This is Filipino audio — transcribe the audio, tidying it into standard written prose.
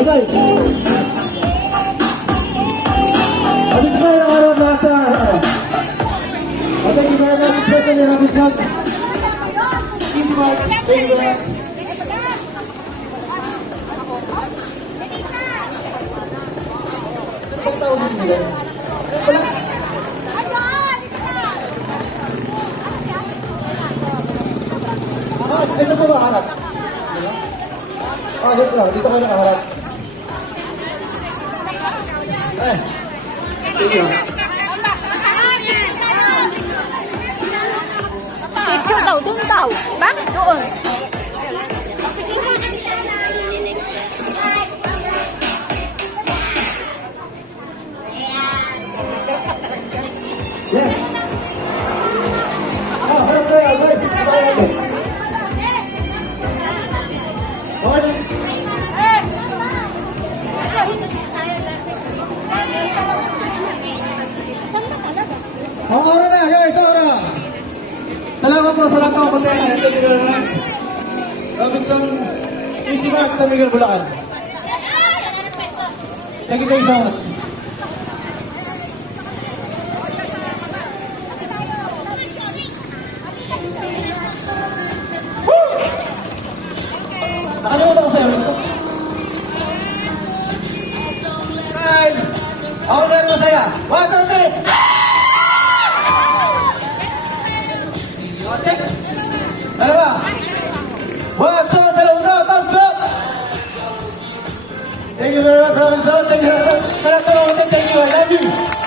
Higay. Abit na yung araw na sa Thank you very much, especially Robinson. Easy Mark, thank you very much. Pagtawag din nila. Wala. Ito po ba harap? Dito lang. Dito kayo nakaharap. Thank you. Picture daw, doon daw. Bakit doon? Yeah. Harap tayo, guys. Ito tayo natin. Okay. Ora na, guys, ora. Salamat po sa lahat ng pagkain. Thank you very much. Robinson, Easy Mark sa Miguel Bulacan. Thank you so much. Nakalimutan ko sa'yo. Time! Ako na rin masaya. 1, 2, 3! Check! Dalawa! 1, 2, dalawa na! Thumbs up! Thank you very much, Robinson. Thank you very much. Thank you. I love you.